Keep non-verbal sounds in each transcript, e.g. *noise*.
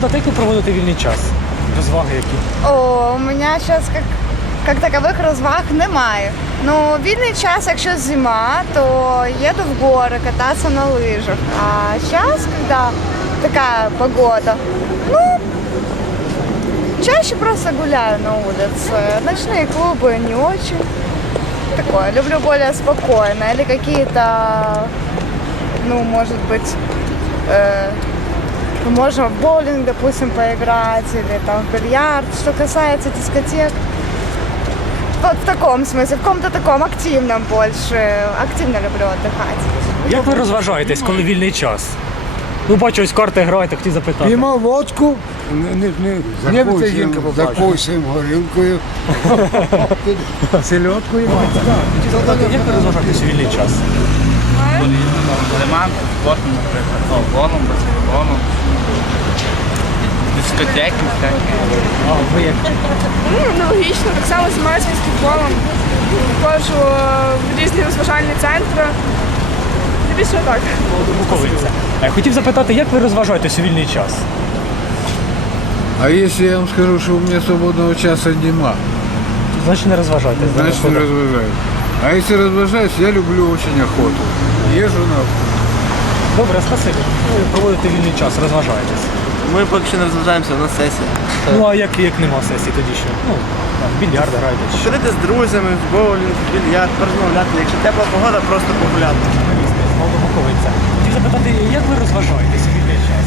Як ви проводите вільний час? Розваги які? О, у мене зараз як, як такових розваг немає. Ну, вільний час, якщо зима, то їду в гори кататися на лижах. А зараз, коли така погода, ну, чаще просто гуляю на улице. Ночные клубы не очень. Такое, люблю более спокойно. Или какие-то, ну, может быть, э, мы можем в боулинг, допустим, поиграть или там в бильярд. Что касается дискотек, вот в таком смысле, в каком-то таком активном больше. Активно люблю отдыхать. Як ви розважаєтесь, коли вільний час? Ну, бачу, ось карти граєте, хотів запитати. Піймав водку, не, не, не, не ця жінка побачила. Закусуємо горілкою. Селедкою. *laughs* Як ви розважаєтесь у вільний час? Лиман, спортом, наприклад, футболом, баскетболом, дискотеки всякі. А ви як? Ну, аналогічно, так само займаюся баскетболом. Ходжу е, в різні розважальні центри. І більше так. Е, Хотів запитати, як ви розважаєтесь у вільний час? А если я вам скажу, что у меня свободного часа нема, Значить не розважаєтесь. да, значит не виходить? А если развожаюсь, я люблю очень охоту. Езжу на Добре, спасибі. Ви проводите вільний час, розважаєтесь. Ми поки що не розважаємося на сесії. Ну а як, як нема сесії тоді що? Ну, там, більярд граєте. чи що? Ходити з друзями, в боулінг, в більярд, порозмовляти. Якщо тепла погода, просто погуляти. Журналісти з Молодого. Хотів запитати, як ви розважаєтесь у вільний час?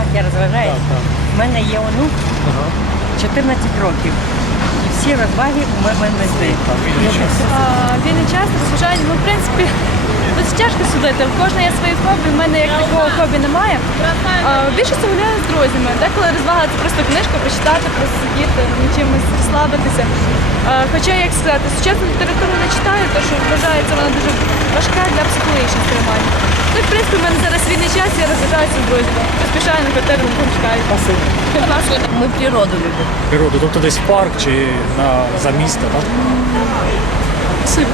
Як я розважаюся? Так, так. У мене є онук Ага. 14 років. І всі розваги у мене з ним. Так, вільний час. Вільний час розважання, ну, в принципі, тут судити. В кожного є свої хобі, в мене як такого хобі немає. А, Більшість гуляю з друзями. Деколи розвага це просто книжку почитати, просто сидіти, ну, чимось розслабитися. А, Хоча, як сказати, сучасну літературу не читаю, тому що вважається вона дуже важка для психологічних тримань. Ну, в принципі, в мене зараз вільний час, я розважаюся з друзями. Поспішаю на квартиру, не чекаю. Ми природу любимо. Природу, тобто десь в парк чи на, за місто, так? Спасибо.